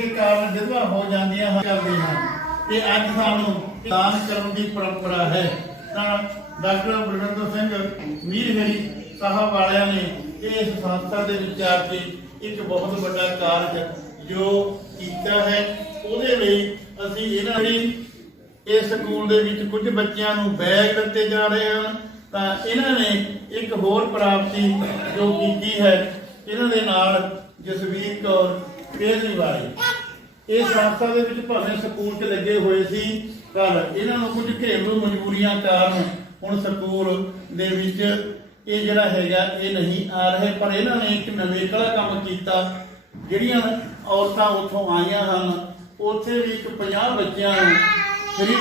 ਜਿਹੜੀਆਂ ਕਾਰਨ ਵਿਧਵਾ ਹੋ ਜਾਂਦੀਆਂ ਹਨ, ਚੱਲਦੀਆਂ ਹਨ। ਤੇ ਅੱਜ ਸਾਨੂੰ ਦਾਨ ਕਰਨ ਦੀ ਪਰੰਪਰਾ ਹੈ। ਤਾਂ ਡਾਕਟਰ ਬਲਵਿੰਦਰ ਸਿੰਘ ਮੀਰਹਰੀ ਸਾਹਿਬ ਵਾਲਿਆਂ ਨੇ ਇਸ ਸੰਸਥਾ ਦੇ ਵਿੱਚ ਆ ਕੇ ਇੱਕ ਬਹੁਤ ਵੱਡਾ ਕਾਰਜ ਜੋ ਕੀਤਾ ਹੈ, ਉਹਦੇ ਲਈ ਅਸੀਂ ਇਹਨਾਂ ਦੀ ਇਸ ਸਕੂਲ ਦੇ ਵਿੱਚ ਕੁਝ ਬੱਚਿਆਂ ਨੂੰ ਬੈਗ ਦਿੱਤੇ ਜਾ ਰਹੇ ਹਨ। ਤਾਂ ਇਹਨਾਂ ਨੇ ਇੱਕ ਹੋਰ ਪ੍ਰਾਪਤੀ ਜੋ ਕੀਤੀ ਹੈ, ਇਹਨਾਂ ਦੇ ਨਾਲ ਜਸਵੀਰ ਕੌਰ ਕੇਜਰੀਵਾਲ ਇਹ ਸੰਸਥਾ ਦੇ ਵਿੱਚ ਭਾਵੇਂ ਸਕੂਲ 'ਚ ਲੱਗੇ ਹੋਏ ਸੀ, ਪਰ ਇਹਨਾਂ ਨੂੰ ਕੁਝ ਘਰੇਲੂ ਮਜਬੂਰੀਆਂ ਕਾਰਨ ਹੁਣ ਸਕੂਲ ਦੇ ਵਿੱਚ ਇਹ ਜਿਹੜਾ ਹੈਗਾ, ਇਹ ਨਹੀਂ ਆ ਰਹੇ। ਪਰ ਇਹਨਾਂ ਨੇ ਇੱਕ ਨਵੇਕਲਾ ਕੰਮ ਕੀਤਾ, ਜਿਹੜੀਆਂ ਔਰਤਾਂ ਉੱਥੋਂ ਆਈਆਂ ਹਨ, ਉੱਥੇ ਵੀ ਇੱਕ 50 ਬੱਚਿਆਂ ਨੂੰ ਫ੍ਰੀ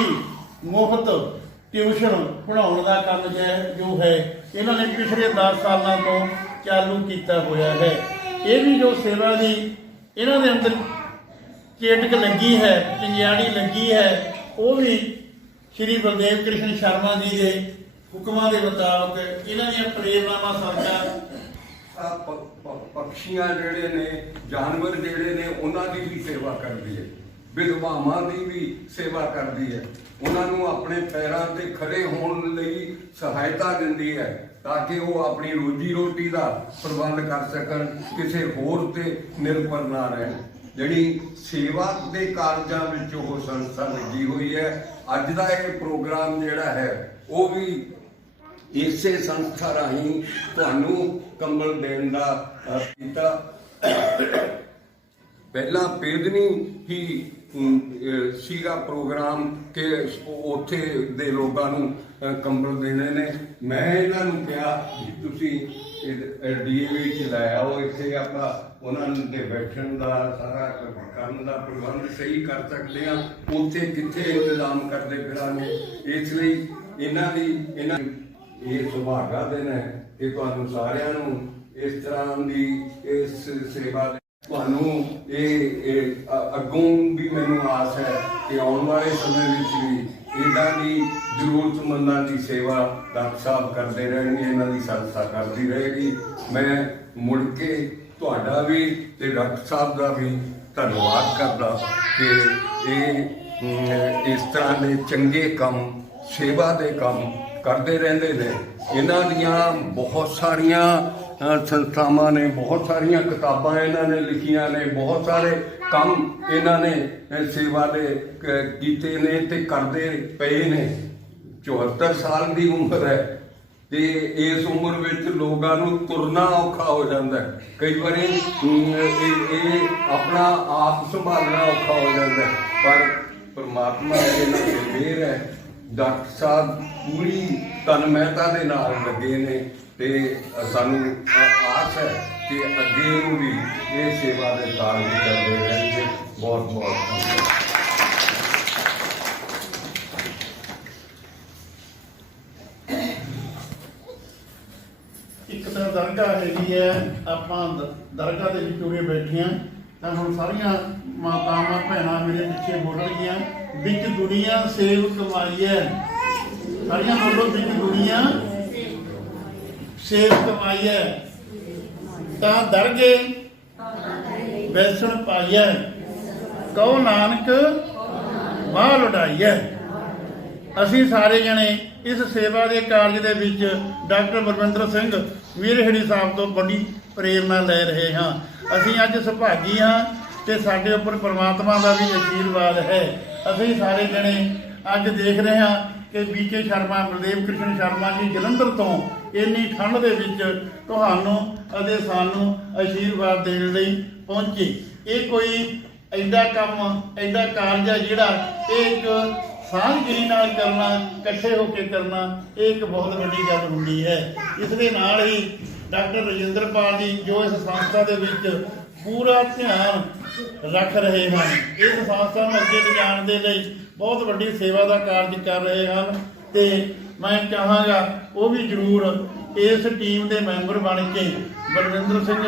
ਮੁਫਤ ਟਿਊਸ਼ਨ ਪੜਾਉਣ ਦਾ ਕੰਮ ਜੋ ਹੈ- ਜੋ ਹੈ, ਇਹਨਾਂ ਨੇ ਪਿਛਲੇ 10 ਸਾਲਾਂ ਤੋਂ ਚਾਲੂ ਕੀਤਾ ਹੋਇਆ ਹੈ। ਇਹ ਵੀ ਜੋ ਸੇਵਾ ਦੀ ਇਹਨਾਂ ਦੇ ਅੰਦਰ ਚੇਟਕ ਲੱਗੀ ਹੈ, ਚੰਗਿਆੜੀ ਲੱਗੀ ਹੈ, ਉਹ ਵੀ ਸ਼੍ਰੀ ਬਲਦੇਵ ਕ੍ਰਿਸ਼ਨ ਸ਼ਰਮਾ ਜੀ ਦੇ ਹੁਕਮਾਂ ਦੇ ਮੁਤਾਬਕ ਇਹਨਾਂ ਦੀਆਂ ਪ੍ਰੇਰਨਾਵਾਂ ਸਦਕਾ ਪਕਸ਼ੀਆਂ ਜਿਹੜੇ ਨੇ, ਜਾਨਵਰ ਜਿਹੜੇ ਨੇ, ਉਹਨਾਂ ਦੀ ਵੀ ਸੇਵਾ ਕਰਦੀ ਹੈ। ਵਿਧਵਾਵਾਂ ਦੀ ਵੀ ਸੇਵਾ ਕਰਦੀ ਹੈ। ਉਹਨਾਂ ਨੂੰ ਆਪਣੇ ਪੈਰਾਂ ਤੇ ਖੜੇ ਹੋਣ ਲਈ ਸਹਾਇਤਾ ਦਿੰਦੀ ਹੈ। ਤਾਂ ਕਿ ਉਹ ਆਪਣੀ ਰੋਜੀ ਰੋਟੀ ਦਾ ਪ੍ਰਬੰਧ ਕਰ ਸਕਣ, ਕਿਸੇ ਹੋਰ ਤੇ ਨਿਰਭਰ ਨਾ ਰਹਿਣ। ਜਿਹੜੀ ਸੇਵਾ ਦੇ ਕਾਰਜਾਂ ਵਿੱਚ ਉਹ ਸੰਸਥਾ ਲੱਗੀ ਹੋਈ ਹੈ। ਅੱਜ ਦਾ ਇਹ ਪ੍ਰੋਗਰਾਮ ਜਿਹੜਾ ਹੈ, ਉਹ ਵੀ ਇਸੇ ਸੰਸਥਾ ਰਾਹੀਂ ਤੁਹਾਨੂੰ ਕੰਬਲ ਦੇਣ ਦਾ ਕੀਤਾ। ਪਹਿਲਾਂ ਪੇਦਨੀ ਹੀ ਸੀਗਾ ਪ੍ਰੋਗਰਾਮ ਕਿ ਉੱਥੇ ਦੇ ਲੋਕਾਂ ਨੂੰ ਕੰਬਲ ਦੇਣੇ ਨੇ। ਮੈਂ ਇਹਨਾਂ ਨੂੰ ਕਿਹਾ ਵੀ ਤੁਸੀਂ ਡੀਏਵੀ ਚ ਲੈ ਆਓ। ਇੱਥੇ ਆਪਾਂ ਉਹਨਾਂ ਦੇ ਬੈਠਣ ਦਾ, ਸਾਰਾ ਕਰਨ ਦਾ ਪ੍ਰਬੰਧ ਸਹੀ ਕਰ ਸਕਦੇ ਆ ਉੱਥੇ ਕਿੱਥੇ ਇੰਤਜ਼ਾਮ ਕਰਦੇ ਫਿਰਾਂਗੇ। ਇਸ ਲਈ ਇਹਨਾਂ ਦੀ, ਇਹਨਾਂ ਇਹ ਸੁਭਾਗਾ ਦਿਨ ਹੈ ਕਿ ਤੁਹਾਨੂੰ ਸਾਰਿਆਂ ਨੂੰ ਇਸ ਤਰ੍ਹਾਂ ਦੀ ਇਸ ਸੇਵਾ ਦੇ- ਤੁਹਾਨੂੰ ਇਹ ਅੱਗੋਂ ਵੀ ਮੈਨੂੰ ਆਸ ਹੈ ਕਿ ਆਉਣ ਵਾਲੇ ਸਮੇਂ ਵਿੱਚ ਵੀ ਇਹਨਾਂ ਦੀ ਜ਼ਰੂਰਤਮੰਦਾਂ ਦੀ ਸੇਵਾ ਡਾਕਟਰ ਸਾਹਿਬ ਕਰਦੇ ਰਹਿਣਗੇ, ਇਹਨਾਂ ਦੀ ਸੰਸਥਾ ਕਰਦੀ ਰਹੇਗੀ। ਮੈਂ ਮੁੜ ਕੇ ਤੁਹਾਡਾ ਵੀ ਤੇ ਡਾਕਟਰ ਸਾਹਿਬ ਦਾ ਵੀ ਧੰਨਵਾਦ ਕਰਦਾ ਕਿ ਇਹ ਇਸ ਤਰ੍ਹਾਂ ਦੇ ਚੰਗੇ ਕੰਮ, ਸੇਵਾ ਦੇ ਕੰਮ ਕਰਦੇ ਰਹਿੰਦੇ ਨੇ। ਇਹਨਾਂ ਦੀਆਂ ਬਹੁਤ ਸਾਰੀਆਂ ਸੰਸਥਾਵਾਂ ਨੇ, ਬਹੁਤ ਸਾਰੀਆਂ ਕਿਤਾਬਾਂ ਇਹਨਾਂ ਨੇ ਲਿਖੀਆਂ ਨੇ, ਬਹੁਤ ਸਾਰੇ ਕੰਮ ਇਹਨਾਂ ਨੇ ਸੇਵਾ ਦੇ ਕੀਤੇ ਨੇ ਤੇ ਕਰਦੇ ਪਏ ਨੇ। 74 ਸਾਲ ਦੀ ਉਮਰ ਹੈ ਤੇ ਇਸ ਉਮਰ ਵਿੱਚ ਲੋਕਾਂ ਨੂੰ ਤੁਰਨਾ ਔਖਾ ਹੋ ਜਾਂਦਾ ਹੈ। ਕਈ ਵਾਰੀ ਇਹ ਇਹ ਆਪਣਾ ਆਪ ਸੰਭਾਲਣਾ ਔਖਾ ਹੋ ਜਾਂਦਾ ਹੈ। ਪਰ ਪਰਮਾਤਮਾ ਦੇ ਨਾਲ ਮਿਹਰ ਹੈ। ਡਾਕਟਰ ਸਾਹਿਬ, ਪੂਰੀ ਤਨ ਮਹਿਤਾ ਦੇ ਨਾਲ ਲੱਗੇ ਨੇ ਤੇ ਸਾਨੂੰ ਆਸ ਹੈ ਕਿ ਅੱਗੇ ਨੂੰ ਵੀ ਇਹ ਸੇਵਾ ਦੇ ਕਾਰਜ ਕਰਦੇ ਰਹਿਣਗੇ। ਬਹੁਤ ਬਹੁਤ ਧੰਨਵਾਦ। ਇੱਕ ਤਾਂ ਦਰਗਾਹ ਹੈਗੀ ਹੈ, ਆਪਾਂ ਦ- ਦਰਗਾਹ ਦੇ ਵਿੱਚ ਉਰੇ ਬੈਠੇ ਹਾਂ, ਤਾਂ ਹੁਣ ਸਾਰੀਆਂ ਮਾਤਾਵਾਂ, ਭੈਣਾਂ ਮੇਰੇ ਪਿੱਛੇ ਬੋਲਣਗੀਆਂ। ਵਿੱਚ ਦੁਨੀਆ ਸੇਵ ਕਮਾਈ ਸਾਰੀਆਂ ਬੋਲੋ, ਵਿੱਚ ਦੁਨੀਆ ਸੇਵ ਕਮਾਈ ਤਾਂ ਦਰਗੇ ਬੈਸਣ ਪਾਈਐ ਕਹੋ ਨਾਨਕ ਬਾਹ ਲੁਟਾਈਐ ਅਸੀਂ ਸਾਰੇ ਜਣੇ ਇਸ ਸੇਵਾ ਦੇ ਕਾਰਜ ਦੇ ਵਿੱਚ ਡਾਕਟਰ ਬਲਵਿੰਦਰ ਸਿੰਘ ਮੀਰਹੜੀ ਸਾਹਿਬ ਤੋਂ ਬੜੀ ਪ੍ਰੇਰਣਾ ਲੈ ਰਹੇ ਹਾਂ। ਅਸੀਂ ਅੱਜ ਸੁਭਾਗੀ ਹਾਂ। ਤੇ ਸਾਡੇ ਉੱਪਰ ਪ੍ਰਮਾਤਮਾ ਦਾ ਵੀ ਅਸ਼ੀਰਵਾਦ ਹੈ। ਅਸੀਂ ਸਾਰੇ ਜਣੇ ਅੱਜ ਦੇਖ ਰਹੇ ਹਾਂ ਕਿ ਬੀਕੇ ਸ਼ਰਮਾ, ਬਲਦੇਵ ਕ੍ਰਿਸ਼ਨ ਸ਼ਰਮਾ ਜੀ ਜਲੰਧਰ ਤੋਂ ਇੰਨੀ ਠੰਡ ਦੇ ਵਿੱਚ ਤੁਹਾਨੂੰ ਅਤੇ ਸਾਨੂੰ ਅਸ਼ੀਰਵਾਦ ਦੇਣ ਲਈ ਪਹੁੰਚੇ। ਇਹ ਕੋਈ ਐਡਾ ਕੰਮ, ਐਡਾ ਕਾਰਜ ਹੈ ਜਿਹੜਾ ਇਹ ਇੱਕ ਸਾਂਝਗਿਰੀ ਨਾਲ ਕਰਨਾ, ਇਕੱਠੇ ਹੋ ਕੇ ਕਰਨਾ, ਇਹ ਇੱਕ ਬਹੁਤ ਵੱਡੀ ਗੱਲ ਹੁੰਦੀ ਹੈ। ਇਸ ਦੇ ਨਾਲ ਹੀ ਡਾਕਟਰ ਰਜਿੰਦਰਪਾਲ ਜੀ ਜੋ ਇਸ ਸੰਸਥਾ ਦੇ ਵਿੱਚ ਪੂਰਾ ਧਿਆਨ ਰੱਖ ਰਹੇ ਹਨ। ਇਸ ਸੰਸਥਾ ਨੂੰ ਅੱਗੇ ਲਿਜਾਣ ਦੇ ਲਈ ਬਹੁਤ ਵੱਡੀ ਸੇਵਾ ਦਾ ਕਾਰਜ ਕਰ ਰਹੇ ਹਨ ਤੇ ਮੈਂ ਚਾਹਾਂਗਾ ਉਹ ਵੀ ਜ਼ਰੂਰ ਇਸ ਟੀਮ ਦੇ ਮੈਂਬਰ ਬਣ ਕੇ ਬਲਵਿੰਦਰ ਸਿੰਘ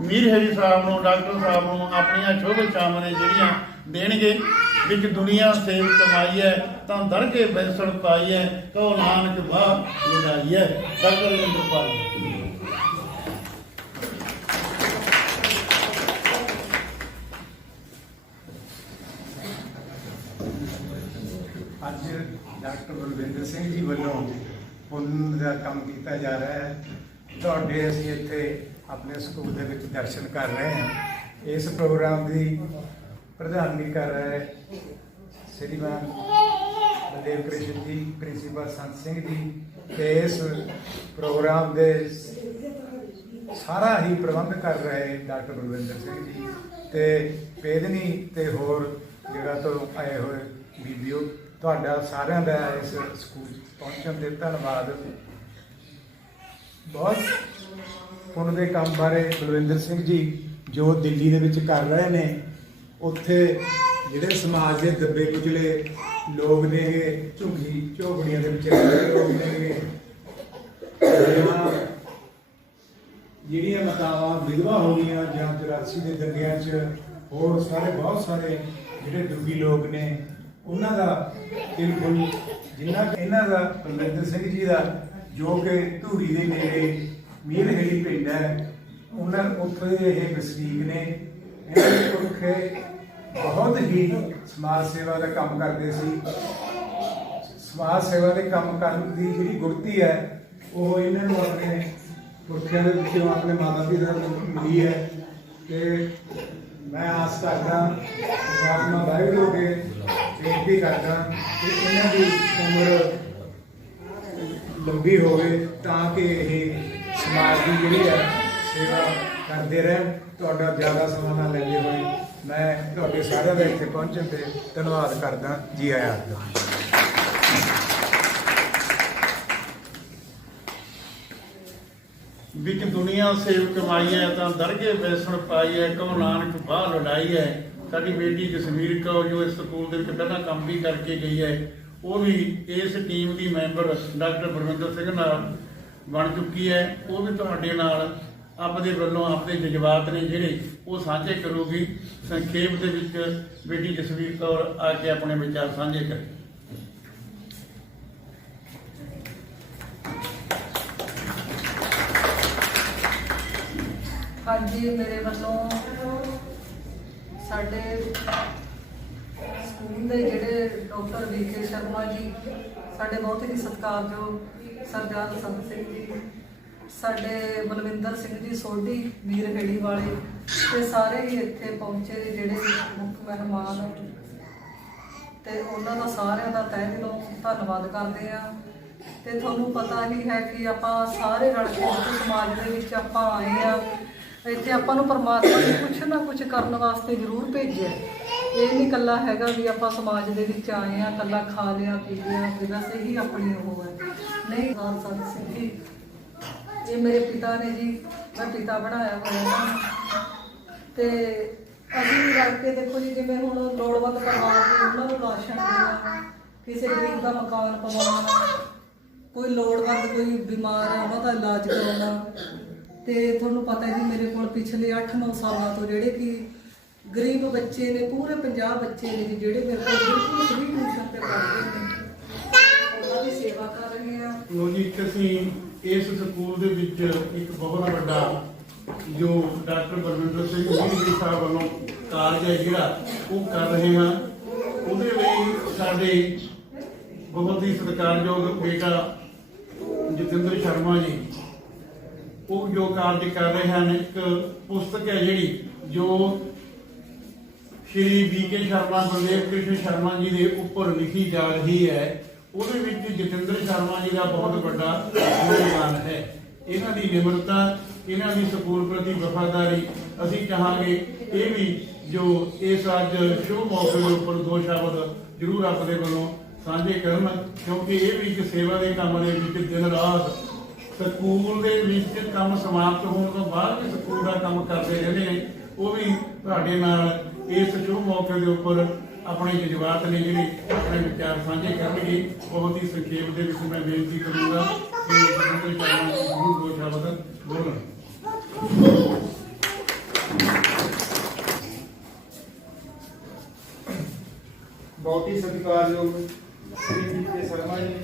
ਮੀਰ ਮੀਰਹਰੀ ਸਾਹਿਬ ਨੂੰ, ਡਾਕਟਰ ਸਾਹਿਬ ਨੂੰ ਆਪਣੀਆਂ ਸ਼ੁਭ ਕਾਮਨਾ ਜਿਹੜੀਆਂ ਦੇਣਗੇ, ਵਿੱਚ ਦੁਨੀਆ ਸੇਵ ਕਮਾਈ ਹੈ, ਤਾਂ ਦਰਗੇ ਬੈਸਣ ਪਾਈ ਹੈ, ਕਹੋ ਨਾਨਕ ਬਾਹ ਲੁੜਾਈ ਹੈ। ਡਾਕਟਰ ਰਜਿੰਦਰਪਾਲ ਅੱਜ ਡਾਕਟਰ ਬਲਵਿੰਦਰ ਸਿੰਘ ਜੀ ਵੱਲੋਂ ਪੁੰਨ ਦਾ ਕੰਮ ਕੀਤਾ ਜਾ ਰਿਹਾ ਹੈ। ਤੁਹਾਡੇ ਅਸੀਂ ਇੱਥੇ ਆਪਣੇ ਸਕੂਲ ਦੇ ਵਿੱਚ ਦਰਸ਼ਨ ਕਰ ਰਹੇ ਹਾਂ। ਇਸ ਪ੍ਰੋਗਰਾਮ ਦੀ ਪ੍ਰਧਾਨਗੀ ਕਰ ਰਹੇ ਹੈ ਸ਼੍ਰੀਮਾਨ ਬਲਦੇਵ ਕ੍ਰਿਸ਼ਨ ਜੀ, ਪ੍ਰਿੰਸੀਪਲ ਸੰਤ ਸਿੰਘ ਜੀ ਤੇ ਇਸ ਪ੍ਰੋਗਰਾਮ ਦੇ ਸਾਰਾ ਹੀ ਪ੍ਰਬੰਧ ਕਰ ਰਹੇ ਡਾਕਟਰ ਬਲਵਿੰਦਰ ਸਿੰਘ ਜੀ ਤੇ ਪੇਦਨੀ ਤੇ ਹੋਰ ਜਗ੍ਹਾ ਤੋਂ ਆਏ ਹੋਏ ਬੀਬੀਓ ਤੁਹਾਡਾ ਸਾਰਿਆਂ ਦਾ ਇਸ ਸਕੂਲ ਪਹੁੰਚਣ ਦੇ ਧੰਨਵਾਦ। ਬਹੁਤ ਪੁੰਨ ਦੇ ਕੰਮ ਬਾਰੇ ਬਲਵਿੰਦਰ ਸਿੰਘ ਜੀ, ਜੋ ਦਿੱਲੀ ਦੇ ਵਿੱਚ ਕਰ ਰਹੇ ਨੇ, ਉੱਥੇ ਜਿਹੜੇ ਸਮਾਜ ਦੇ ਦੱਬੇ ਕੁਚਲੇ ਲੋਕ ਨੇਗੇ ਝੁੱਗੀ, ਝੋਪੜੀਆਂ ਦੇ ਵਿੱਚ ਰਹਿੰਦੇ ਲੋਕ ਨੇਗੇ ਜਿਹੜੀਆਂ ਮਾਤਾਵਾਂ ਵਿਧਵਾ ਹੋ ਗਈਆਂ ਜਾਂ 84 ਦੇ ਦੰਗਿਆਂ 'ਚ ਹੋਰ ਸਾਰੇ, ਬਹੁਤ ਸਾਰੇ ਜਿਹੜੇ ਦੁਖੀ ਲੋਕ ਨੇ ਉਹਨਾਂ ਦਾ ਬਿਲਕੁਲ ਜਿੰਨਾ ਕੁ ਇਹਨਾਂ ਦਾ ਬਲਵਿੰਦਰ ਸਿੰਘ ਜੀ ਦਾ, ਜੋ ਕਿ ਧੂਰੀ ਦੇ ਨੇੜੇ ਮੀਰ ਮੀਰਹੇਲੀ ਪਿੰਡ ਹੈ, ਉਹਨਾਂ ਉੱਥੇ ਦੇ ਇਹ ਵਸਨੀਕ ਨੇ, ਇਹਨਾਂ ਦੇ ਪੁਰਖੇ ਬਹੁਤ ਹੀ ਸਮਾਜ ਸੇਵਾ ਦਾ ਕੰਮ ਕਰਦੇ ਸੀ। ਸਮਾਜ ਸੇਵਾ ਦੇ ਕੰਮ ਕਰਨ ਦੀ ਜਿਹੜੀ ਗੁਰਤੀ ਹੈ, ਉਹ ਇਹਨਾਂ ਨੂੰ ਆਪਣੇ ਪੁਰਖਿਆਂ ਦੇ ਵਿੱਚੋਂ, ਆਪਣੇ ਮਾਤਾ ਪਿਤਾ ਤੋਂ ਮਿਲੀ ਹੈ। ਤੇ ਮੈਂ ਆਸ ਕਰਦਾ ਪਰਮਾਤਮਾ ਵਾਹਿਗੁਰੂ ਕੇ ਬੇਨਤੀ ਕਰਦਾ ਕਿ ਇਹਨਾਂ ਦੀ ਉਮਰ ਲੰਬੀ ਹੋਵੇ ਤਾਂ ਕਿ ਇਹ ਸਮਾਜ ਦੀ ਜਿਹੜੀ ਹੈ ਸੇਵਾ ਕਰਦੇ ਰਹਿਣ। ਤੁਹਾਡਾ ਜ਼ਿਆਦਾ ਸਮਾਂ ਨਾ ਲੈਂਦੇ ਹੋਏ ਮੈਂ ਤੁਹਾਡੇ ਸਾਰਿਆਂ ਦਾ ਇੱਥੇ ਪਹੁੰਚਣ ਤੇ ਧੰਨਵਾਦ ਕਰਦਾ ਜੀ ਆਇਆਂ ਦਾ। ਵਿਕ ਦੁਨੀਆ ਸੇਵ ਕਮਾਈ ਹੈ ਤਾਂ ਦਰਗੇ ਬੈਸਣ ਪਾਈ ਹੈ ਕਉ ਨਾਨਕ ਬਾਹ ਲੜਾਈ ਹੈ। ਸਾਡੀ ਬੇਟੀ ਜਸਵੀਰ ਕੌਰ ਜੋ ਇਸ ਸਕੂਲ ਦੇ ਵਿੱਚ ਪਹਿਲਾਂ ਕੰਮ ਵੀ ਕਰਕੇ ਗਈ ਹੈ, ਉਹ ਵੀ ਇਸ ਟੀਮ ਦੀ ਮੈਂਬਰ ਡਾਕਟਰ ਬਰਵਿੰਦਰ ਸਿੰਘ ਨਾਲ ਬਣ ਚੁੱਕੀ ਹੈ। ਉਹ ਵੀ ਤੁਹਾਡੇ ਨਾਲ ਆਪਦੇ ਵੱਲੋਂ ਆਪਦੇ ਜਜ਼ਬਾਤ ਨੇ ਜਿਹੜੇ ਉਹ ਸਾਂਝੇ ਕਰੂਗੀ। ਸੰਖੇਪ ਦੇ ਵਿੱਚ ਬੇਟੀ ਜਸਵੀਰ ਕੌਰ ਆ ਕੇ ਆਪਣੇ ਵਿਚਾਰ ਸਾਂਝੇ ਕਰੇ। ਹਾਂਜੀ, ਮੇਰੇ ਵੱਲੋਂ ਸਾਡੇ ਸਕੂਲ ਦੇ ਜਿਹੜੇ ਡਾਕਟਰ ਵੀਕੇ ਸ਼ਰਮਾ ਜੀ, ਸਾਡੇ ਬਹੁਤ ਹੀ ਸਤਿਕਾਰਯੋਗ ਸਰਦਾਰ ਸੰਤ ਸਿੰਘ ਜੀ, ਸਾਡੇ ਬਲਵਿੰਦਰ ਸਿੰਘ ਜੀ ਸੋਢੀ ਵੀਰ ਹੇੜੀ ਵਾਲੇ, ਤੇ ਸਾਰੇ ਹੀ ਇੱਥੇ ਪਹੁੰਚੇ ਜਿਹੜੇ ਮੁੱਖ ਮਹਿਮਾਨ ਤੇ ਉਹਨਾਂ ਦਾ ਸਾਰਿਆਂ ਦਾ ਤਹਿ ਦਿਲੋਂ ਧੰਨਵਾਦ ਕਰਦੇ ਆ। ਤੇ ਤੁਹਾਨੂੰ ਪਤਾ ਹੀ ਹੈ ਕਿ ਆਪਾਂ ਸਾਰੇ ਰਲ ਕੇ, ਸਮਾਜ ਦੇ ਵਿੱਚ ਆਪਾਂ ਆਏ ਆ। ਇੱਥੇ ਆਪਾਂ ਨੂੰ ਪਰਮਾਤਮਾ ਨੇ ਕੁਝ ਨਾ ਕੁਝ ਕਰਨ ਵਾਸਤੇ ਜ਼ਰੂਰ ਭੇਜਿਆ ਇਹ ਨਹੀਂ ਕੱਲਾ ਹੈਗਾ ਵੀ ਆਪਾਂ ਸਮਾਜ ਦੇ ਵਿੱਚ ਆਏ ਆ ਕੱਲਾ ਖਾ ਲਿਆ, ਪੀ ਲਿਆ ਤੇ ਬਸ ਇਹੀ ਆਪਣੀ ਉਹ ਹੈ। ਨਹੀਂ ਨਾਲ ਸੰਤ ਸਿੰਘ ਜੀ, ਇਹ ਮੇਰੇ ਪਿਤਾ ਨੇ ਜੀ, ਮੈਂ ਪਿਤਾ ਬਣਾਇਆ ਹੋਇਆ ਹੈ ਤੇ ਅਸੀਂ ਕਰਕੇ ਦੇਖੋ ਜੀ, ਜਿਵੇਂ ਹੁਣ ਲੋੜਵੰਦ ਪਰਿਵਾਰ ਨੇ ਉਹਨਾਂ ਨੂੰ ਰਾਸ਼ਨ ਦੇਣਾ, ਕਿਸੇ ਗਰੀਬ ਦਾ ਮਕਾਨ ਪਵਾਉਣਾ, ਕੋਈ ਲੋੜਵੰਦ ਕੋਈ ਬਿਮਾਰ ਹੈ, ਉਹਨਾਂ ਦਾ ਇਲਾਜ ਕਰਾਉਣਾ ਤੇ ਤੁਹਾਨੂੰ ਪਤਾ ਹੈ ਜੀ, ਮੇਰੇ ਕੋਲ ਪਿਛਲੇ 8-9 ਸਾਲਾਂ ਤੋਂ ਜਿਹੜੇ ਕਿ ਗਰੀਬ ਬੱਚੇ ਨੇ, ਪੂਰੇ 50 ਬੱਚੇ ਨੇ ਜੀ, ਜਿਹੜੇ ਮੇਰੇ ਕੋਲ ਬਿਲਕੁਲ ਫ੍ਰੀ ਟਿਊਸ਼ਨ ਤੇ ਪੜ੍ਹਦੇ ਨੇ ਉਹਨਾਂ ਦੀ ਸੇਵਾ ਕਰ ਰਹੇ ਆ ਲੋ ਜੀ, ਇੱਕ ਅਸੀਂ ਇਸ ਸਕੂਲ ਦੇ ਵਿੱਚ ਇੱਕ ਬਹੁਤ ਵੱਡਾ ਜੋ ਡਾਕਟਰ ਬਲਵਿੰਦਰ ਸਿੰਘ ਜੀ ਸਾਹਿਬ ਵੱਲੋਂ ਕਾਰਜ ਹੈ ਜਿਹੜਾ, ਉਹ ਕਰ ਰਹੇ ਹਾਂ। ਉਹਦੇ ਲਈ ਸਾਡੇ ਬਹੁਤ ਹੀ ਸਤਿਕਾਰਯੋਗ ਬੇਟਾ ਜਤਿੰਦਰ ਸ਼ਰਮਾ ਜੀ ਉਹ ਜੋ ਕਾਰਜ ਕਰ ਰਹੇ ਹਨ, ਇੱਕ ਪੁਸਤਕ ਹੈ ਜਿਹੜੀ ਜੋ ਸ਼੍ਰੀ ਵੀਕੇ ਸ਼ਰਮਾ ਬਲਦੇਵ ਕ੍ਰਿਸ਼ਨ ਸ਼ਰਮਾ ਜੀ ਦੇ ਉੱਪਰ ਲਿਖੀ ਜਾ ਰਹੀ ਹੈ। ਉਹਦੇ ਵਿੱਚ ਜਤਿੰਦਰ ਸ਼ਰਮਾ ਜੀ ਦਾ ਬਹੁਤ ਵੱਡਾ ਯੋਗਦਾਨ ਹੈ। ਇਹਨਾਂ ਦੀ ਨਿਮਰਤਾ, ਇਹਨਾਂ ਦੀ ਸਕੂਲ ਪ੍ਰਤੀ ਵਫਾਦਾਰੀ, ਅਸੀਂ ਚਾਹਾਂਗੇ ਇਹ ਵੀ ਜੋ ਇਸ ਅੱਜ ਸ਼ੁਭ ਮੌਕੇ ਦੇ ਉੱਪਰ ਦੋ ਸ਼ਬਦ ਜ਼ਰੂਰ ਆਪਣੇ ਵੱਲੋਂ ਸਾਂਝੇ ਕਰਨ, ਕਿਉਂਕਿ ਇਹ ਵੀ ਇੱਕ ਸੇਵਾ ਦੇ ਕੰਮ ਦੇ ਵਿੱਚ ਦਿਨ ਰਾਤ ਸਕੂਲ ਦੇ ਵਿੱਚ ਕੰਮ ਸਮਾਪਤ ਹੋਣ ਤੋਂ ਬਾਅਦ ਵੀ ਸਕੂਲ ਦਾ ਕੰਮ ਕਰਦੇ ਰਹਿੰਦੇ ਉਹ ਵੀ ਤੁਹਾਡੇ ਨਾਲ ਇਸ ਸ਼ੁਭ ਮੌਕੇ ਦੇ ਉੱਪਰ ਆਪਣੇ ਜਜ਼ਬਾਤ ਨੇ ਜਿਹੜੇ ਆਪਣੇ ਵਿਚਾਰ ਸਾਂਝੇ ਕਰਨਗੇ, ਬਹੁਤ ਹੀ ਸੰਖੇਪ ਦੇ ਵਿੱਚ ਮੈਂ ਬੇਨਤੀ ਕਰੂੰਗਾ ਕਿ ਜਤਿੰਦਰ ਸ਼ਰਮਾ ਜੀ ਦੋ ਸ਼ਬਦ ਬੋਲਣ। ਬਹੁਤ ਹੀ ਸਤਿਕਾਰਯੋਗ ਸ੍ਰੀ ਜੀ ਕੇ ਸ਼ਰਮਾ ਜੀ।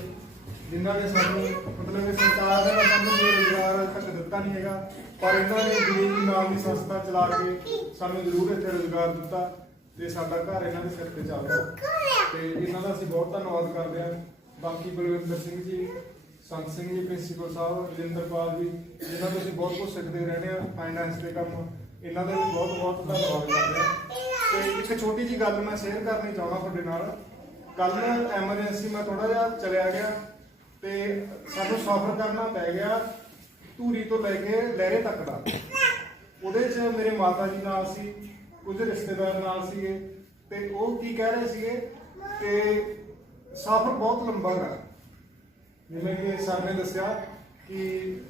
ਜਿਨ੍ਹਾਂ ਨੇ ਸਾਨੂੰ ਮਤਲਬ ਕਿ ਸਰਕਾਰ ਨੇ ਸਾਨੂੰ ਕੋਈ ਤੱਕ ਦਿੱਤਾ ਨਹੀਂ ਹੈਗਾ, ਪਰ ਇਹਨਾਂ ਨੇ ਗਰੀਬੀ ਨਾਮ ਦੀ ਸੰਸਥਾ ਚਲਾ ਕੇ ਸਾਨੂੰ ਜ਼ਰੂਰ ਇੱਥੇ ਰੁਜ਼ਗਾਰ ਦਿੱਤਾ ਤੇ ਸਾਡਾ ਘਰ ਇਹਨਾਂ ਦੇ ਸਿਰ ਤੇ ਚੱਲਦਾ ਤੇ ਇਹਨਾਂ ਦਾ ਅਸੀਂ ਬਹੁਤ ਧੰਨਵਾਦ ਕਰਦੇ ਹਾਂ। ਬਾਕੀ ਬਲਵਿੰਦਰ ਸਿੰਘ ਜੀ, ਸੰਤ ਸਿੰਘ ਜੀ, ਪ੍ਰਿੰਸੀਪਲ ਸਾਹਿਬ, ਰਜਿੰਦਰਪਾਲ ਜੀ, ਜਿਨ੍ਹਾਂ ਤੋਂ ਅਸੀਂ ਬਹੁਤ ਕੁਝ ਸਿੱਖਦੇ ਰਹਿੰਦੇ ਹਾਂ ਫਾਈਨੈਂਸ ਦੇ ਕੰਮ, ਇਹਨਾਂ ਦਾ ਵੀ ਬਹੁਤ ਬਹੁਤ ਧੰਨਵਾਦ ਕਰਦੇ ਹਾਂ। ਤੇ ਇੱਕ ਛੋਟੀ ਜੀ ਗੱਲ ਮੈਂ ਸ਼ੇਅਰ ਕਰਨੀ ਚਾਹੁੰਦਾ ਤੁਹਾਡੇ ਨਾਲ। ਕੱਲ ਐਮਰਜੈਂਸੀ ਮੈਂ ਥੋੜਾ ਜਿਹਾ ਚਲਿਆ ਗਿਆ। ਤੇ ਸਾਨੂੰ ਸਫ਼ਰ ਕਰਨਾ ਪੈ ਗਿਆ ਧੂਰੀ ਤੋਂ ਲੈ ਕੇ ਲਹਿਰੇ ਤੱਕ ਦਾ। ਉਹਦੇ 'ਚ ਮੇਰੇ ਮਾਤਾ ਜੀ ਨਾਲ ਸੀ, ਕੁਝ ਰਿਸ਼ਤੇਦਾਰ ਨਾਲ ਸੀਗੇ ਤੇ ਉਹ ਕੀ ਕਹਿ ਰਹੇ ਸੀਗੇ ਕਿ ਸਫ਼ਰ ਬਹੁਤ ਲੰਬਾ ਹੈ। ਜਿਵੇਂ ਕਿ ਸਰ ਨੇ ਦੱਸਿਆ ਕਿ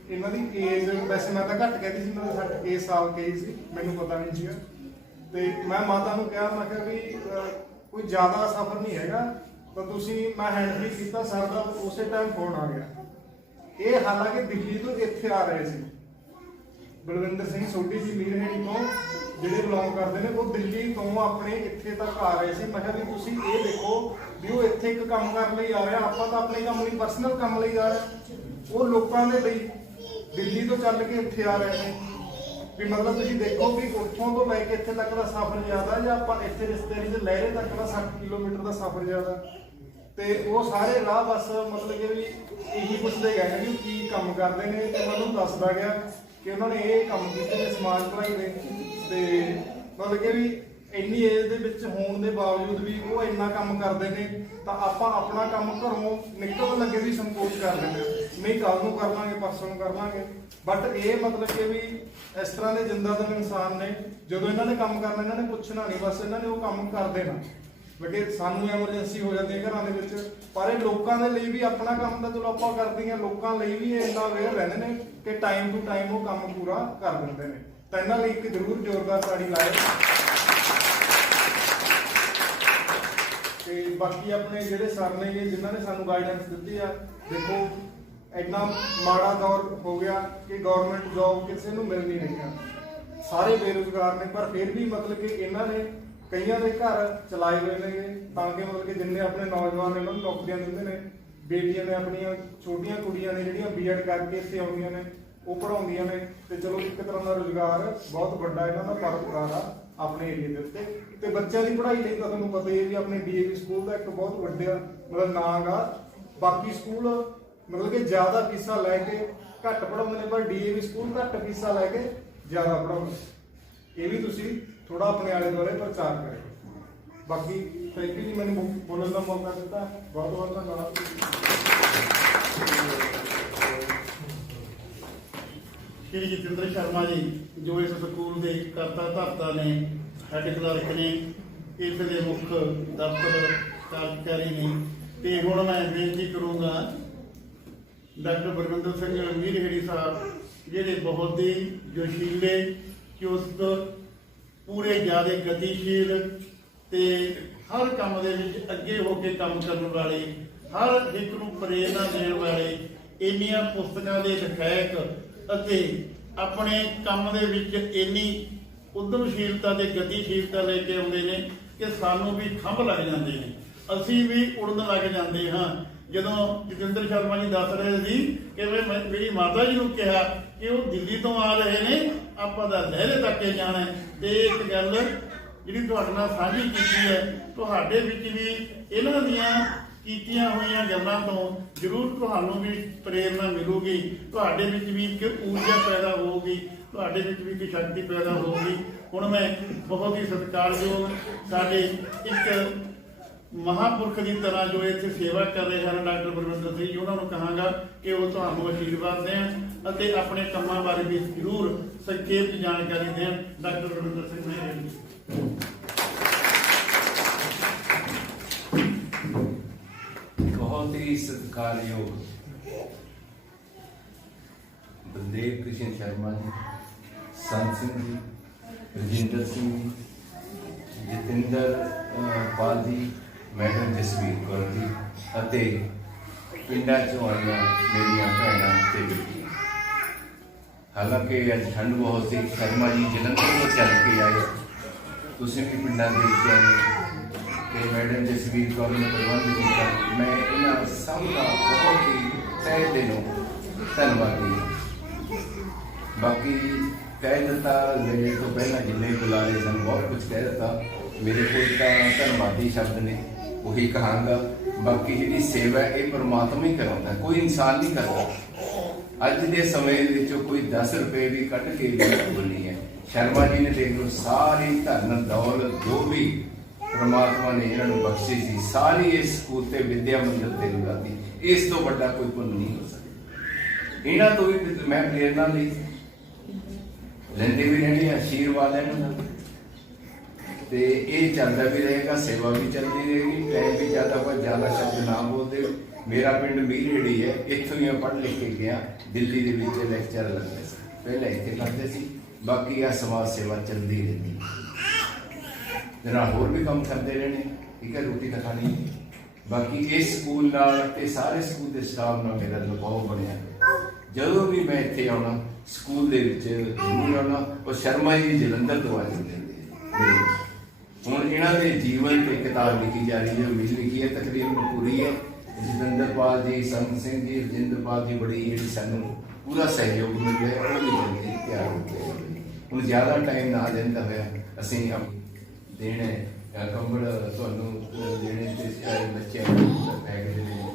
ਇਹਨਾਂ ਦੀ ਏਜ ਵੈਸੇ ਮੈਂ ਤਾਂ ਘੱਟ ਕਹਿਤੀ ਸੀ ਇਹਨਾਂ ਦਾ 60 ਸਾਲ ਕੇ ਸੀ, ਮੈਨੂੰ ਪਤਾ ਨਹੀਂ ਸੀਗਾ। ਤੇ ਮੈਂ ਮਾਤਾ ਨੂੰ ਕਿਹਾ, ਮੈਂ ਕਿਹਾ ਵੀ ਕੋਈ ਜ਼ਿਆਦਾ ਸਫ਼ਰ ਨਹੀਂ ਹੈਗਾ। ਤਾਂ ਤੁਸੀਂ, ਮੈਂ ਹੈਂਡ ਫ੍ਰੀ ਕੀਤਾ, ਸਰ ਦਾ ਉਸੇ ਟਾਈਮ ਫੋਨ ਆ ਗਿਆ। ਇਹ ਹਾਲਾਂਕਿ ਦਿੱਲੀ ਤੋਂ ਇੱਥੇ ਆ ਰਹੇ ਸੀ। ਬਲਵਿੰਦਰ ਸਿੰਘ ਸੋਢੀ ਜੀ ਮੀਰਹੇੜੀ ਤੋਂ, ਜਿਹੜੇ ਬਿਲੋਂਗ ਕਰਦੇ ਨੇ, ਉਹ ਦਿੱਲੀ ਤੋਂ ਆਪਣੇ ਇੱਥੇ ਤੱਕ ਆ ਰਹੇ ਸੀ। ਮੈਂ ਕਿਹਾ ਵੀ ਤੁਸੀਂ ਇਹ ਦੇਖੋ ਵੀ ਉਹ ਇੱਥੇ ਇੱਕ ਕੰਮ ਕਰਨ ਲਈ ਆ ਰਿਹਾ। ਆਪਾਂ ਤਾਂ ਆਪਣੇ ਕੰਮ ਲਈ ਪਰਸਨਲ ਕੰਮ ਲਈ ਆ ਰਹੇ। ਉਹ ਲੋਕਾਂ ਦੇ ਲਈ ਦਿੱਲੀ ਤੋਂ ਚੱਲ ਕੇ ਇੱਥੇ ਆ ਰਹੇ ਨੇ। ਵੀ ਮਤਲਬ ਤੁਸੀਂ ਦੇਖੋ ਵੀ ਉੱਥੋਂ ਤੋਂ ਲੈ ਕੇ ਇੱਥੇ ਤੱਕ ਦਾ ਸਫ਼ਰ ਜ਼ਿਆਦਾ ਜਾਂ ਆਪਾਂ ਇੱਥੇ ਰਿਸ਼ਤੇਦਾਰੀ ਦੇ ਲਹਿਰੇ ਤੱਕ ਦਾ 60 ਕਿਲੋਮੀਟਰ ਦਾ ਸਫ਼ਰ ਜ਼ਿਆਦਾ? ਤੇ ਉਹ ਸਾਰੇ ਰਾਹ ਬਸ ਮਤਲਬ ਕਿ ਵੀ ਇਹੀ ਪੁੱਛਦੇ ਗਏ ਨੇ ਵੀ ਕੀ ਕੰਮ ਕਰਦੇ ਨੇ ਤੇ ਮੈਨੂੰ ਦੱਸਦਾ ਗਿਆ ਕਿ ਉਹਨਾਂ ਨੇ ਇਹ ਕੰਮ ਕੀਤੇ ਨੇ ਸਮਾਜ ਭਲਾਈ ਦੇ। ਤੇ ਮਤਲਬ ਕਿ ਵੀ ਇੰਨੀ ਏਜ ਦੇ ਵਿੱਚ ਹੋਣ ਦੇ ਬਾਵਜੂਦ ਵੀ ਉਹ ਇੰਨਾ ਕੰਮ ਕਰਦੇ ਨੇ, ਤਾਂ ਆਪਾਂ ਆਪਣਾ ਕੰਮ ਘਰੋਂ ਨਿਕਲਣ ਲੱਗੇ ਵੀ ਸੰਕੋਚ ਕਰ ਲੈਂਦੇ ਨਹੀਂ ਕੱਲ ਨੂੰ ਕਰ ਲਾਂਗੇ, ਪਰਸੋਂ ਨੂੰ ਕਰ ਲਾਂਗੇ। ਬਟ ਇਹ ਮਤਲਬ ਕਿ ਵੀ ਇਸ ਤਰ੍ਹਾਂ ਦੇ ਜਿੰਦਾ ਜਿੰਦਾਦਮ ਇਨਸਾਨ ਨੇ, ਜਦੋਂ ਇਹਨਾਂ ਨੇ ਕੰਮ ਕਰਨਾ, ਇਹਨਾਂ ਨੇ ਪੁੱਛਣਾ ਨਹੀਂ, ਬਸ ਇਹਨਾਂ ਨੇ ਉਹ ਕੰਮ ਕਰ ਦੇਣਾ ਬਗੇ ਸਾਨੂੰ ਐਮਰਜੈਂਸੀ ਹੋ ਜਾਂਦੀ ਹੈ ਘਰਾਂ ਦੇ ਵਿੱਚ। ਪਰ ਇਹ ਲੋਕਾਂ ਦੇ ਲਈ ਵੀ ਆਪਣਾ ਕੰਮ ਤਾਂ ਚਲੋ ਆਪਾਂ ਕਰਦੇ ਹਾਂ ਲੋਕਾਂ ਲਈ ਵੀ ਇਹ ਇੰਨਾ ਅਵੇਅਰ ਰਹਿੰਦੇ ਨੇ ਕਿ ਟਾਈਮ ਟੂ ਟਾਈਮ ਉਹ ਕੰਮ ਪੂਰਾ ਕਰ ਦਿੰਦੇ ਨੇ। ਤਾਂ ਇਹਨਾਂ ਲਈ ਇੱਕ ਜ਼ਰੂਰ ਜ਼ੋਰਦਾਰ ਤਾੜੀ ਲਾਏ ਤੇ ਬਾਕੀ ਆਪਣੇ ਜਿਹੜੇ ਸਰ ਨੇ ਗੇ, ਜਿਨ੍ਹਾਂ ਨੇ ਸਾਨੂੰ ਗਾਈਡੈਂਸ ਦਿੱਤੀ ਆ ਦੇਖੋ ਇੰਨਾ ਮਾੜਾ ਦੌਰ ਹੋ ਗਿਆ ਕਿ ਗਵਰਨਮੈਂਟ ਜੌਬ ਕਿਸੇ ਨੂੰ ਮਿਲ ਨਹੀਂ ਰਹੀਆਂ। ਸਾਰੇ ਬੇਰੁਜ਼ਗਾਰ ਨੇ ਪਰ ਫਿਰ ਵੀ ਮਤਲਬ ਕਿ ਇਹਨਾਂ ਨੇ ਕਈਆਂ ਦੇ ਘਰ ਚਲਾਏ ਹੋਏ ਨੇਗੇ, ਤਾਂ ਕਿ ਮਤਲਬ ਕਿ ਜਿੰਨੇ ਆਪਣੇ ਨੌਜਵਾਨ ਨੇ ਉਹਨਾਂ ਨੂੰ ਨੌਕਰੀਆਂ ਦਿੰਦੇ ਨੇ, ਬੇਟੀਆਂ ਨੇ ਆਪਣੀਆਂ, ਛੋਟੀਆਂ ਕੁੜੀਆਂ ਨੇ ਜਿਹੜੀਆਂ ਬੀਐਡ ਕਰਕੇ ਇੱਥੇ ਆਉਂਦੀਆਂ ਨੇ, ਉਹ ਪੜਾਉਂਦੀਆਂ ਨੇ, ਤੇ ਚਲੋ ਇੱਕ ਤਰ੍ਹਾਂ ਦਾ ਰੁਜ਼ਗਾਰ ਬਹੁਤ ਵੱਡਾ ਇਹਨਾਂ ਦਾ ਪਰਪਕਾਰ ਆ ਆਪਣੇ ਏਰੀਆ ਦੇ ਉੱਤੇ। ਤੇ ਬੱਚਿਆਂ ਦੀ ਪੜ੍ਹਾਈ ਲਈ ਤਾਂ ਤੁਹਾਨੂੰ ਪਤਾ ਹੀ ਹੈ ਵੀ ਆਪਣੇ ਡੀਏਵੀ ਸਕੂਲ ਦਾ ਇੱਕ ਬਹੁਤ ਵੱਡਾ ਮਤਲਬ ਨਾਂਗ ਆ। ਬਾਕੀ ਸਕੂਲ ਮਤਲਬ ਕਿ ਜ਼ਿਆਦਾ ਫੀਸਾਂ ਲੈ ਕੇ ਘੱਟ ਪੜਾਉਂਦੇ ਨੇ, ਪਰ ਡੀਏਵੀ ਸਕੂਲ ਘੱਟ ਫੀਸਾਂ ਲੈ ਕੇ ਜ਼ਿਆਦਾ ਪੜਾਉਂਦੇ ਇਹ ਵੀ ਤੁਸੀਂ ਥੋੜਾ ਆਪਣੇ ਆਲੇ ਦੁਆਲੇ ਪ੍ਰਚਾਰ ਕਰਿਓ ਬਾਕੀ ਥੈਂਕ ਯੂ ਜੀ, ਮੈਨੂੰ ਬੋਲਣ ਦਾ ਮੌਕਾ ਦਿੱਤਾ। ਬਹੁਤ ਬਹੁਤ ਧੰਨਵਾਦ। ਸ਼੍ਰੀ ਜਤਿੰਦਰ ਸ਼ਰਮਾ ਜੀ, ਜੋ ਇਸ ਸਕੂਲ ਦੇ ਕਰਤਾ ਧਰਤਾ ਨੇ ਹੈੱਡ ਕਲਰਕ ਨੇ, ਇਸ ਦੇ ਮੁੱਖ ਦਫ਼ਤਰ ਕਾਰਜਕਾਰੀ ਨੇ। ਤੇ ਹੁਣ ਮੈਂ ਬੇਨਤੀ ਕਰੂੰਗਾ ਡਾਕਟਰ ਬਲਵਿੰਦਰ ਸਿੰਘ ਮੀਰਹੇੜੀ ਸਾਹਿਬ, ਜਿਹੜੇ ਬਹੁਤ ਹੀ ਜੋਸ਼ੀਲੇ, ਚੁਸਤ ਪੂਰੇ ਜਿਆਦੇ ਗਤੀਸ਼ੀਲ ਤੇ ਹਰ ਕੰਮ ਦੇ ਵਿੱਚ ਅੱਗੇ ਹੋ ਕੇ ਕੰਮ ਕਰਨ ਵਾਲੇ, ਹਰ ਇੱਕ ਨੂੰ ਪ੍ਰੇਰਣਾ ਦੇਣ ਵਾਲੇ, ਇੰਨੀਆਂ ਪੁਸਤਕਾਂ ਦੇ ਲਿਖਾਇਕ ਅਤੇ ਆਪਣੇ ਕੰਮ ਦੇ ਵਿੱਚ ਇੰਨੀ ਉਦਮਸ਼ੀਲਤਾ ਤੇ ਗਤੀਸ਼ੀਲਤਾ ਲੈ ਕੇ ਆਉਂਦੇ ਨੇ ਕਿ ਸਾਨੂੰ ਵੀ ਖੰਭ ਲੱਗ ਜਾਂਦੇ ਨੇ। ਅਸੀਂ ਵੀ ਉੜਨ ਲੱਗ ਜਾਂਦੇ ਹਾਂ। ਜਦੋਂ ਜਤਿੰਦਰ ਸ਼ਰਮਾ ਜੀ ਦੱਸ ਰਹੇ ਸੀ ਕਿ ਮੈਂ- ਮੇਰੀ ਮਾਤਾ ਜੀ ਨੂੰ ਕਿਹਾ ਕਿ ਉਹ ਦਿੱਲੀ ਤੋਂ ਆ ਰਹੇ ਨੇ ਆਪਾਂ ਦਾ ਲਹਿਰੇ ਤੱਕ ਹੀ ਜਾਣਾ ਹੈ। ਤੇ ਇੱਕ ਗੱਲ ਜਿਹੜੀ ਤੁਹਾਡੇ ਨਾਲ ਸਾਂਝੀ ਕੀਤੀ ਹੈ, ਤੁਹਾਡੇ ਵਿੱਚ ਵੀ ਇਹਨਾਂ ਦੀਆਂ ਕੀਤੀਆਂ ਹੋਈਆਂ ਗੱਲਾਂ ਤੋਂ ਜ਼ਰੂਰ ਤੁਹਾਨੂੰ ਵੀ ਪ੍ਰੇਰਣਾ ਮਿਲੂਗੀ। ਤੁਹਾਡੇ ਵਿੱਚ ਵੀ ਇੱਕ ਊਰਜਾ ਪੈਦਾ ਹੋਊਗੀ। ਤੁਹਾਡੇ ਵਿੱਚ ਵੀ ਇੱਕ ਸ਼ਕਤੀ ਪੈਦਾ ਹੋਊਗੀ। ਹੁਣ ਮੈਂ ਬਹੁਤ ਹੀ ਸਤਿਕਾਰਯੋਗ ਸਾਡੇ ਇੱਕ ਮਹਾਪੁਰਖ ਦੀ ਤਰ੍ਹਾਂ ਜੋ ਇੱਥੇ ਸੇਵਾ ਕਰ ਰਹੇ ਹਨ, ਡਾਕਟਰ ਬਲਵਿੰਦਰ ਸਿੰਘ ਜੀ, ਉਹਨਾਂ ਨੂੰ ਕਹਾਂਗਾ ਕਿ ਉਹ ਤੁਹਾਨੂੰ ਆਸ਼ੀਰਵਾਦ ਦੇਣ ਅਤੇ ਆਪਣੇ ਕੰਮਾਂ ਬਾਰੇ ਵੀ ਜ਼ਰੂਰ ਸੰਖੇਪ ਜਾਣਕਾਰੀ ਦੇਣ। ਡਾਕਟਰ ਬਲਵਿੰਦਰ ਸਿੰਘ ਜੀ। ਬਹੁਤ ਹੀ ਸਤਿਕਾਰਯੋਗ ਬਲਦੇਵ ਕ੍ਰਿਸ਼ਨ ਸ਼ਰਮਾ ਜੀ, ਸੰਤ ਸਿੰਘ ਜੀ, ਰਜਿੰਦਰ ਸਿੰਘ ਜੀ, ਜਤਿੰਦਰ ਪਾਲ ਜੀ ਮੈਡਮ ਜਸਵੀਰ ਕੌਰ ਜੀ ਅਤੇ ਪਿੰਡਾਂ ਚੋਂ ਆਈਆਂ ਮੇਰੀਆਂ ਭੈਣਾਂ ਤੇ ਬੇਟੀਆਂ। ਹਾਲਾਂਕਿ ਅੱਜ ਠੰਡ ਬਹੁਤ ਸੀ, ਸ਼ਰਮਾ ਜੀ ਜਲੰਧਰ ਤੋਂ ਚੱਲ ਕੇ ਆਏ। ਤੁਸੀਂ ਵੀ ਪਿੰਡਾਂ ਦੇ ਵਿੱਚ ਆਏ। ਤੇ ਮੈਡਮ ਜਸਵੀਰ ਕੌਰ ਨੇ ਪ੍ਰਬੰਧ ਕੀਤਾ। ਮੈਂ ਇਹਨਾਂ ਸਭ ਦਾ ਬਹੁਤ ਹੀ ਤਹਿ ਦਿਲੋਂ ਧੰਨਵਾਦੀ ਬਾਕੀ ਕਹਿ ਦਿੱਤਾ, ਲੈਣੇ ਤੋਂ ਪਹਿਲਾਂ ਜਿੰਨੇ ਬੁਲਾਰੇ ਸਨ, ਬਹੁਤ ਕੁਝ ਕਹਿ ਦਿੱਤਾ। ਮੇਰੇ ਕੋਲ ਤਾਂ ਧੰਨਵਾਦੀ ਸ਼ਬਦ ਨੇ। ਉਹੀ ਕਹਾਂਗਾ, ਬਾਕੀ ਜਿਹੜੀ ਸੇਵਾ ਇਹ ਪਰਮਾਤਮਾ ਹੀ ਕਰਾਉਂਦਾ, ਕੋਈ ਇਨਸਾਨ ਨਹੀਂ ਕਰਦਾ। ਅੱਜ ਦੇ ਸਮੇਂ ਦੇ ਵਿੱਚ ਕੋਈ 10 ਰੁਪਏ ਵੀ ਕੱਢ ਕੇ ਵੀ ਨਹੀਂ ਹੈ। ਸ਼ਰਮਾ ਜੀ ਨੇ ਦੇਖ ਲਓ, ਸਾਰੀ ਧਨ ਦੌਲਤ ਜੋ ਵੀ ਪਰਮਾਤਮਾ ਨੇ ਇਹਨਾਂ ਨੂੰ ਬਖਸ਼ੀ ਸੀ, ਸਾਰੀ ਇਸ ਸਕੂਲ ਤੇ ਵਿਦਿਆ ਮੰਦਰ ਤੇ ਲਗਾਤੀ ਇਸ ਤੋਂ ਵੱਡਾ ਕੋਈ ਪੁੰਨ ਨਹੀਂ ਹੋ ਸਕਦਾ। ਇਹਨਾਂ ਤੋਂ ਵੀ ਮੈਂ ਪ੍ਰੇਰਨਾ ਲਈ। ਲੈਂਦੇ ਵੀ ਰਹਿਣੀ ਆਸ਼ੀਰਵਾਦ ਹੈ ਇਹਨਾਂ ਦਾ। ਤੇ ਇਹ ਚੱਲਦਾ ਵੀ ਰਹੇਗਾ, ਸੇਵਾ ਵੀ ਚੱਲਦੀ ਰਹੇਗੀ ਟਾਈਮ ਵੀ ਜ਼ਿਆਦਾ ਪਰ ਜ਼ਿਆਦਾ ਸ਼ਬਦ ਨਾ ਬੋਲਦੇ ਮੇਰਾ ਪਿੰਡ ਮੀਰਹੇੜੀ ਹੈ, ਇੱਥੋਂ ਹੀ ਮੈਂ ਪੜ੍ਹ ਲਿਖ ਕੇ ਗਿਆ, ਦਿੱਲੀ ਦੇ ਵਿੱਚ ਲੈਕਚਰ ਲੱਗਦੇ ਸੀ। ਪਹਿਲਾਂ ਇੱਥੇ ਕਰਦੇ ਸੀ, ਬਾਕੀ ਆ ਸਮਾਜ ਸੇਵਾ ਚੱਲਦੀ ਰਹਿੰਦੀ। ਤੇ ਨਾਲ ਹੋਰ ਵੀ ਕੰਮ ਕਰਦੇ ਰਹਿਣੇ ਠੀਕ ਹੈ, ਰੋਟੀ ਤਾਂ ਖਾਣੀ ਬਾਕੀ ਇਸ ਸਕੂਲ ਨਾਲ ਤੇ ਸਾਰੇ ਸਕੂਲ ਦੇ ਸਟਾਫ ਨਾਲ ਮੇਰਾ ਲਗਾਓ ਬਣਿਆ। ਜਦੋਂ ਵੀ ਮੈਂ ਇੱਥੇ ਆਉਣਾ, ਸਕੂਲ ਦੇ ਵਿੱਚ ਜ਼ਰੂਰ ਆਉਣਾ, ਉਹ ਸ਼ਰਮਾ ਜੀ ਜਲੰਧਰ ਤੋਂ ਆ ਜਾਂਦੇ ਨੇ। ਹੁਣ ਇਹਨਾਂ ਦੇ ਜੀਵਨ ਤੇ ਕਿਤਾਬ ਲਿਖੀ ਜਾ ਰਹੀ ਹੈ ਉਮੀਦ ਲਿਖੀ ਹੈ, ਤਕਰੀਬਨ ਪੂਰੀ ਹੈ। ਜਤਿੰਦਰਪਾਲ ਜੀ, ਸੰਤ ਸਿੰਘ ਜੀ, ਰਜਿੰਦਰਪਾਲ ਜੀ ਬੜੀ ਜਿਹੜੀ ਸਾਨੂੰ ਪੂਰਾ ਸਹਿਯੋਗ ਮਿਲ ਰਿਹਾ ਉਹ ਵੀ ਜਲਦੀ ਤਿਆਰ ਹੋ। ਗਏ ਹੁਣ ਜ਼ਿਆਦਾ ਟਾਈਮ ਨਾ ਦਿੰਦਾ ਹੋਇਆ, ਅਸੀਂ ਦੇਣੇ ਕੰਬਲ ਤੁਹਾਨੂੰ ਦੇਣੇ, ਤੇ ਬੱਚਿਆਂ ਨੂੰ ਪੈਕ ਦੇਣੇ।